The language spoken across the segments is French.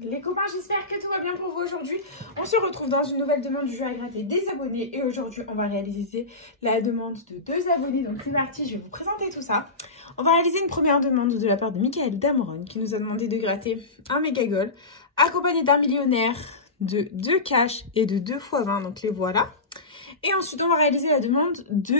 Les copains, j'espère que tout va bien pour vous aujourd'hui. On se retrouve dans une nouvelle demande du jeu à gratter des abonnés. Et aujourd'hui, on va réaliser la demande de 2 abonnés. Donc c'est parti, je vais vous présenter tout ça. On va réaliser une première demande de la part de Michael Dameron qui nous a demandé de gratter un méga goal accompagné d'un millionnaire, de 2 cash et de 2 x 20. Donc les voilà. Et ensuite, on va réaliser la demande de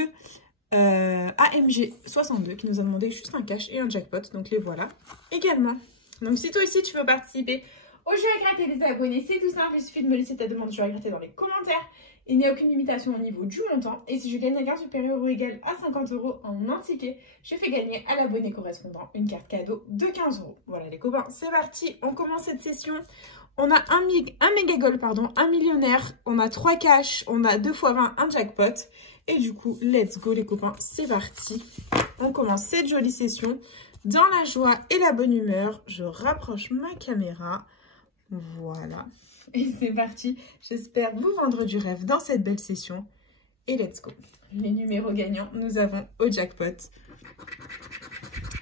AMG62 qui nous a demandé juste un cash et un jackpot. Donc les voilà également. Donc si toi aussi tu veux participer au jeu à gratter des abonnés, c'est tout simple, il suffit de me laisser ta demande de jeu à gratter dans les commentaires. Il n'y a aucune limitation au niveau du montant. Et si je gagne un gain supérieur ou égal à 50 € en un ticket, je fais gagner à l'abonné correspondant une carte cadeau de 15 €. Voilà les copains, c'est parti, on commence cette session. On a un méga goal, pardon, un millionnaire, on a 3 cash, on a 2 x 20, un jackpot. Et du coup, let's go les copains, c'est parti. On commence cette jolie session dans la joie et la bonne humeur. Je rapproche ma caméra. Voilà. Et c'est parti. J'espère vous vendre du rêve dans cette belle session. Et let's go. Les numéros gagnants, nous avons au jackpot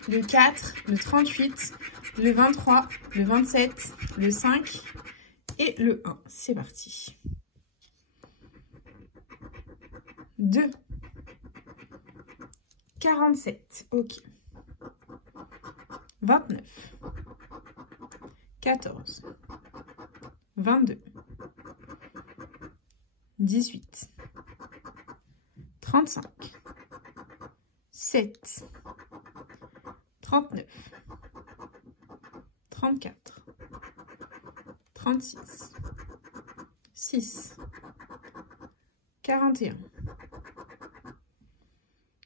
le 4, le 38, le 23, le 27, le 5 et le 1. C'est parti. 2, 47, ok. 29, 14, 22, 18, 35, 7, 39, 34, 36, 6, 41,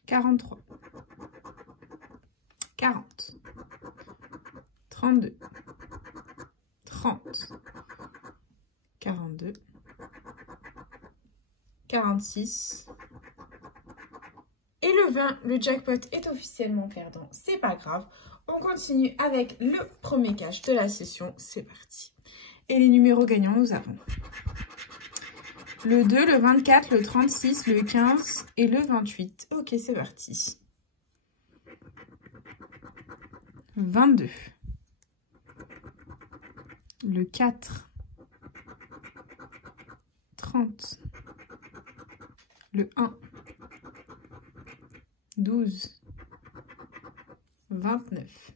43, 40, 32, 30, 42, 46 et le 20. Le jackpot est officiellement perdant, c'est pas grave. On continue avec le premier cash de la session, c'est parti. Et les numéros gagnants, nous avons le 2, le 24, le 36, le 15 et le 28. Ok, c'est parti. 22, le 4, 30, le 1, 12, 29,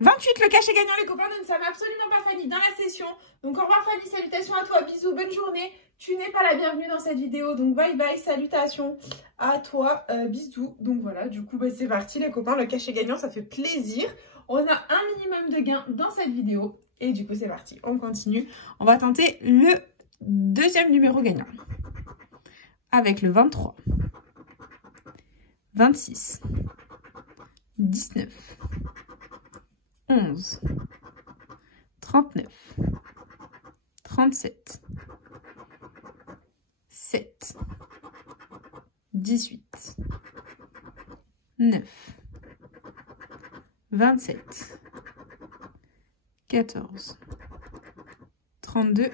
28, le cash est gagnant les copains, nous ne sommes absolument pas Fanny dans la session. Donc au revoir Fanny, salutations à toi, bisous, bonne journée. Tu n'es pas la bienvenue dans cette vidéo, donc bye bye, salutations à toi, bisous. Donc voilà, du coup bah, c'est parti les copains, le cash est gagnant, ça fait plaisir. On a un minimum de gains dans cette vidéo et du coup c'est parti, on continue. On va tenter le deuxième numéro gagnant avec le 23, 26, 19, 11, 39, 37, 7, 18, 9, 27, 14, 32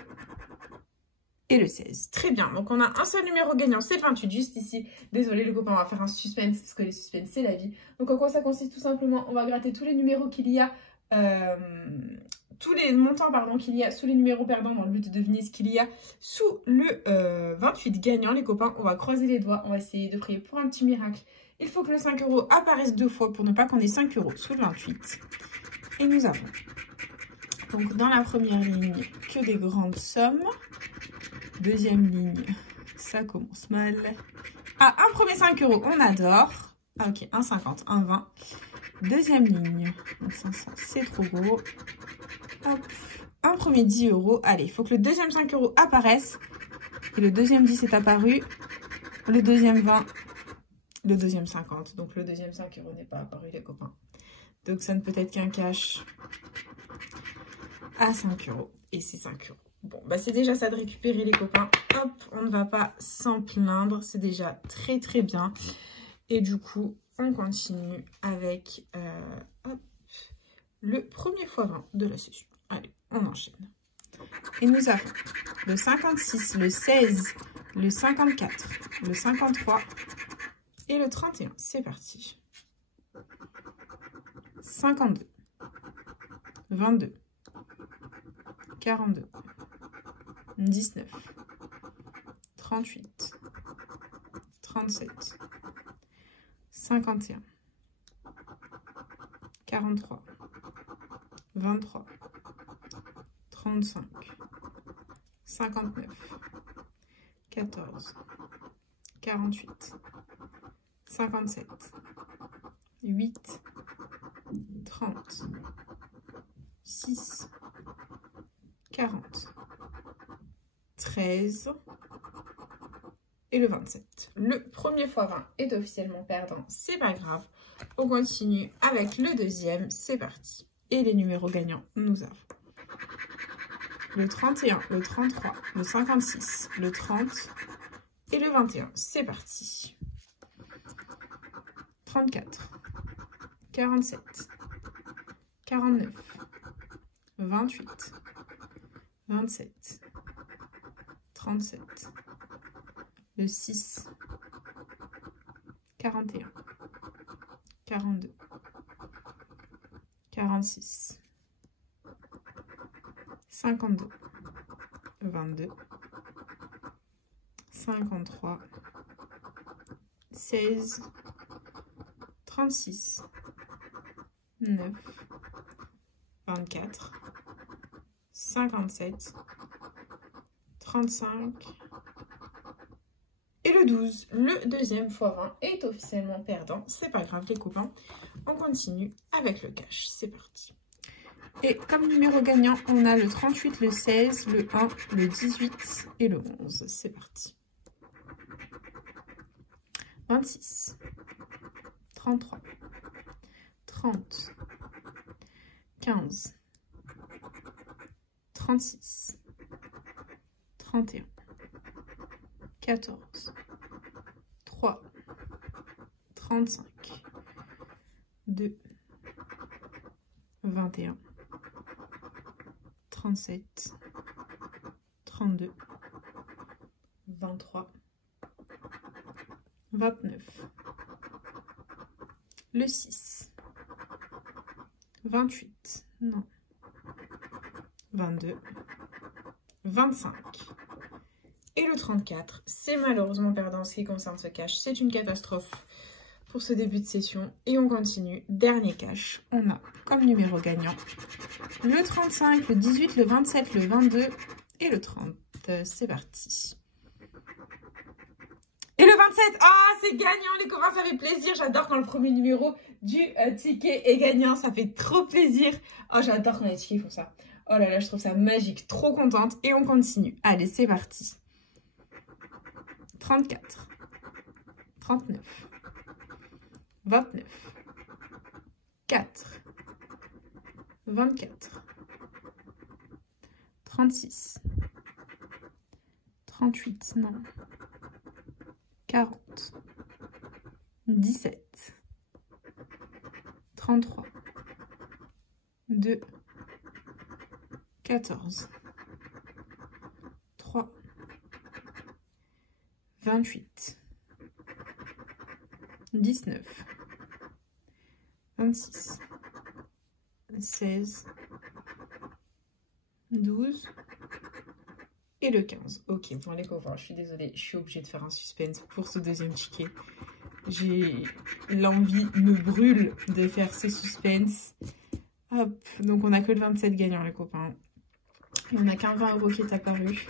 et le 16. Très bien, donc on a un seul numéro gagnant, c'est le 28 juste ici. Désolé les copains, on va faire un suspense parce que les suspens c'est la vie. Donc en quoi ça consiste tout simplement, on va gratter tous les numéros qu'il y a, tous les montants pardon qu'il y a sous les numéros perdants dans le but de deviner ce qu'il y a sous le 28 gagnant les copains. On va croiser les doigts, on va essayer de prier pour un petit miracle. Il faut que le 5 € apparaisse 2 fois pour ne pas qu'on ait 5 € sous le 28. Et nous avons donc dans la première ligne que des grandes sommes. Deuxième ligne, ça commence mal. Ah, un premier 5 €, on adore. Ah, ok, un 50, un 20. Deuxième ligne, donc 500, c'est trop gros. Hop, un premier 10 €. Allez, il faut que le deuxième 5 € apparaisse. Et le deuxième 10 est apparu. Le deuxième 20. Le deuxième 50. Donc le deuxième 5 € n'est pas apparu, les copains. Donc ça ne peut être qu'un cash à 5 €. Et c'est 5 €. Bon, bah c'est déjà ça de récupérer les copains. Hop, on ne va pas s'en plaindre. C'est déjà très très bien. Et du coup, on continue avec hop, le premier x20 de la session. Allez, on enchaîne. Et nous avons le 56, le 16, le 54, le 53 et le 31. C'est parti. 52, 22, 42, 19, 38, 37, 51, 43, 23, 35, 59, 14, 48, 57, 8, 30, 6, 40, 13 et le 27. Le premier x20 est officiellement perdant, c'est pas grave. On continue avec le deuxième, c'est parti. Et les numéros gagnants, nous avons le 31, le 33, le 56, le 30 et le 21. C'est parti. 34, 47, 49, 28, 27, 37, le 6, 41, 42, 46, 52, 22, 53, 16, 36, 9, 24, 57, 35 et le 12. Le deuxième x20 est officiellement perdant. C'est pas grave les copains. On continue avec le cash. C'est parti. Et comme numéro gagnant, on a le 38, le 16, le 1, le 18 et le 11. C'est parti. 26, 33, 30, 15, 36, 31, 14, 3, 35, 2, 21, 37, 32, 23, 29, le 6, 28, non, 22, 25 et le 34. C'est malheureusement perdant en ce qui concerne ce cash. C'est une catastrophe pour ce début de session. Et on continue. Dernier cash. On a comme numéro gagnant le 35, le 18, le 27, le 22 et le 30. C'est parti. Et le 27, ah, c'est gagnant les copains, ça fait plaisir. J'adore quand le premier numéro du ticket est gagnant, ça fait trop plaisir. Oh, j'adore quand les tickets font ça. Oh là là, je trouve ça magique, trop contente. Et on continue. Allez, c'est parti. 34, 39, 29, 4, 24, 36, 38, non, 40, 17, 33, 2, 14, 3, 28, 19, 26, 16, 12 et le 15. Ok, bon les copains, je suis désolée, je suis obligée de faire un suspense pour ce deuxième ticket. L'envie me brûle de faire ce suspense. Hop, donc on n'a que le 27 gagnant les copains. Et on n'a qu'un 20 € qui est apparu.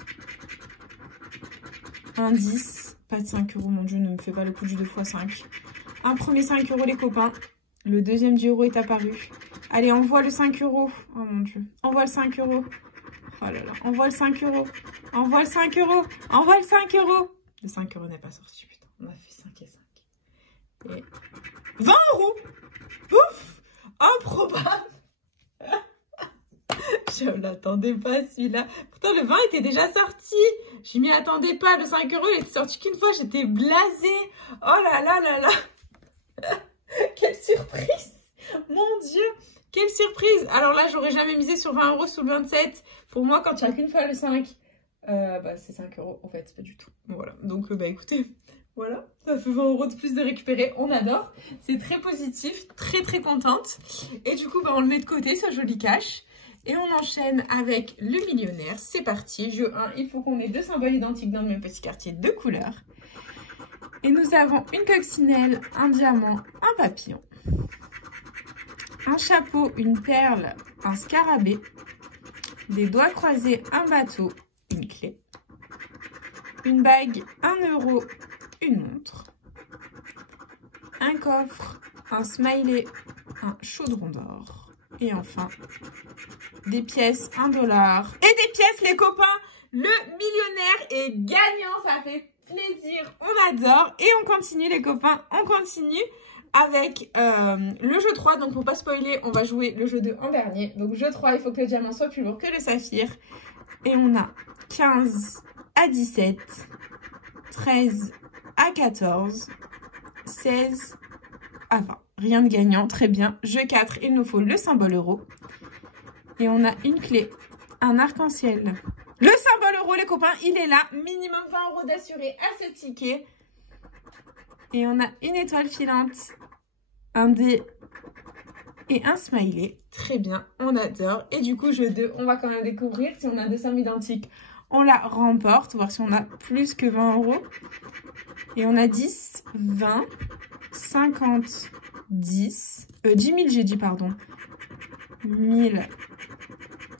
Un 10, pas de 5 €, mon dieu, ne me fais pas le coup du 2 x 5. Un premier 5 € les copains. Le deuxième 10 € est apparu. Allez, envoie le 5 €. Oh mon dieu, envoie le 5 €. Oh là là, envoie le 5 €. Envoie le 5 €. Envoie le 5 €. Le 5 € n'est pas sorti, putain. On a fait 5 et 5. Et 20 €. Ouf, improbable. Je ne l'attendais pas celui-là. Pourtant le 20 était déjà sorti. Je m'y attendais pas. Le 5 € il était sorti qu'une fois. J'étais blasée. Oh là là là là. Quelle surprise. Mon dieu. Quelle surprise. Alors là j'aurais jamais misé sur 20 € sous le 27. Pour moi quand il n'y a qu'une fois le 5. C'est 5 € en fait. Pas du tout. Voilà. Donc bah écoutez. Voilà, ça fait 20 € de plus de récupérer, on adore. C'est très positif, très très contente. Et du coup, bah, on le met de côté, ce joli cash. Et on enchaîne avec le millionnaire. C'est parti. Jeu 1, il faut qu'on ait 2 symboles identiques dans le même petit quartier de couleurs. Et nous avons une coccinelle, un diamant, un papillon, un chapeau, une perle, un scarabée, des doigts croisés, un bateau, une clé, une bague, 1 euro, une montre, un coffre, un smiley, un chaudron d'or et enfin des pièces, 1 dollar et des pièces les copains. Le millionnaire est gagnant, ça fait plaisir, on adore. Et on continue les copains, on continue avec le jeu 3. Donc pour pas spoiler, on va jouer le jeu 2 en dernier. Donc jeu 3, il faut que le diamant soit plus lourd que le saphir. Et on a 15 à 17, 13 à 14, 16 à 20. Rien de gagnant, très bien. Jeu 4, il nous faut le symbole euro. Et on a une clé, un arc-en-ciel. Le symbole euro, les copains, il est là. Minimum 20 euros d'assuré à ce ticket. Et on a une étoile filante, un dé et un smiley. Très bien, on adore. Et du coup, jeu 2, on va quand même découvrir si on a 2 sommes identiques. On la remporte, voir si on a plus que 20 euros. Et on a 10, 20, 50, 10 000, j'ai dit, pardon. 1000,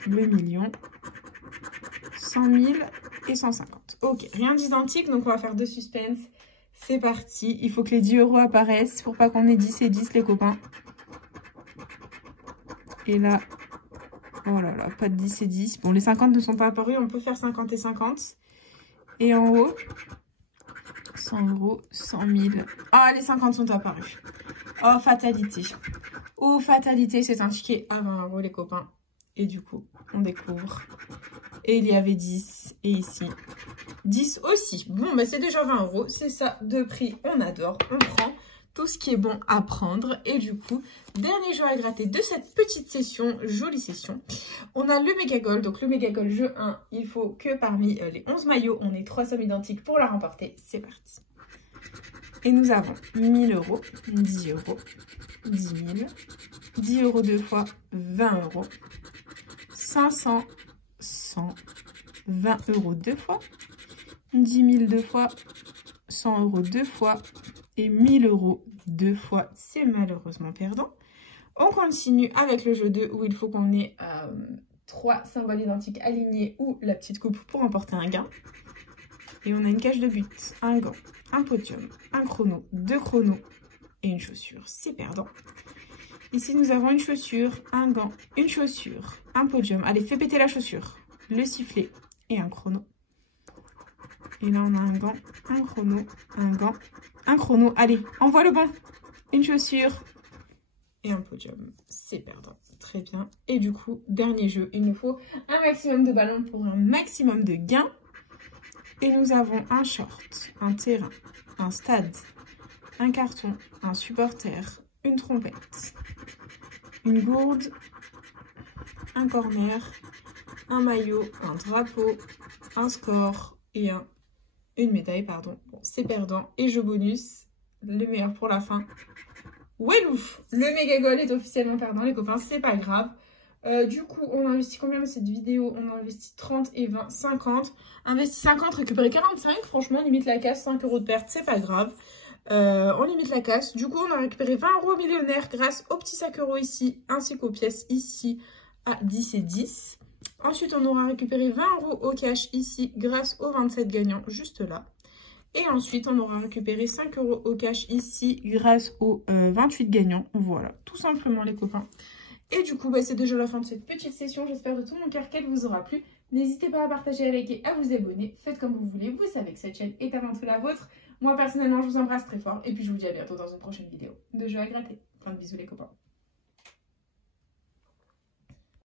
le million, 100 000 et 150. Ok, rien d'identique, donc on va faire 2 suspens. C'est parti. Il faut que les 10 euros apparaissent pour pas qu'on ait 10 et 10, les copains. Et là, oh là là, pas de 10 et 10. Bon, les 50 ne sont pas apparus, on peut faire 50 et 50. Et en haut, 100 euros, 100 000. Ah, les 50 sont apparus. Oh, fatalité. Oh, fatalité, c'est un ticket à 20 euros, les copains. Et du coup, on découvre. Et il y avait 10. Et ici, 10 aussi. Bon, bah c'est déjà 20 euros. C'est ça de prix. On adore. On prend tout ce qui est bon à prendre. Et du coup, dernier jeu à gratter de cette petite session. Jolie session. On a le méga gold. Donc le méga gold jeu 1. Il faut que parmi les 11 maillots, on ait 3 sommes identiques pour la remporter. C'est parti. Et nous avons 1000 euros, 10 euros, 10 000, 10 euros 2 fois, 20 euros, 500, 100, 20 euros 2 fois, 10 000 2 fois, 100 euros 2 fois et 1000 euros 2 fois. C'est malheureusement perdant. On continue avec le jeu 2 où il faut qu'on ait 3 symboles identiques alignés ou la petite coupe pour emporter un gain. Et on a une cage de but, un gant, un podium, un chrono, 2 chronos et une chaussure. C'est perdant. Ici, nous avons une chaussure, un gant, une chaussure, un podium. Allez, fais péter la chaussure, le sifflet et un chrono. Et là, on a un gant, un chrono, un gant, un chrono. Allez, envoie le bon. Une chaussure et un podium. C'est perdant. Très bien. Et du coup, dernier jeu, il nous faut un maximum de ballons pour un maximum de gains. Et nous avons un short, un terrain, un stade, un carton, un supporter, une trompette, une gourde, un corner, un maillot, un drapeau, un score et une médaille, pardon. Bon, c'est perdant. Et jeu bonus, le meilleur pour la fin. Ouelouf, le méga goal est officiellement perdant, les copains, c'est pas grave. Du coup, on a investi combien dans cette vidéo? On a investi 30 et 20, 50. Investi 50, récupéré 45. Franchement, limite la casse, 5 euros de perte, c'est pas grave. On limite la casse. Du coup, on a récupéré 20 euros millionnaire grâce au petit sac euro ici, ainsi qu'aux pièces ici à 10 et 10. Ensuite, on aura récupéré 20 euros au cash ici grâce aux 27 gagnants juste là. Et ensuite, on aura récupéré 5 euros au cash ici grâce aux 28 gagnants. Voilà, tout simplement les copains. Et du coup, bah, c'est déjà la fin de cette petite session. J'espère de tout mon cœur qu'elle vous aura plu. N'hésitez pas à partager, à liker, à vous abonner. Faites comme vous voulez. Vous savez que cette chaîne est avant tout la vôtre. Moi, personnellement, je vous embrasse très fort. Et puis, je vous dis à bientôt dans une prochaine vidéo de jeux à gratter. Plein de bisous les copains.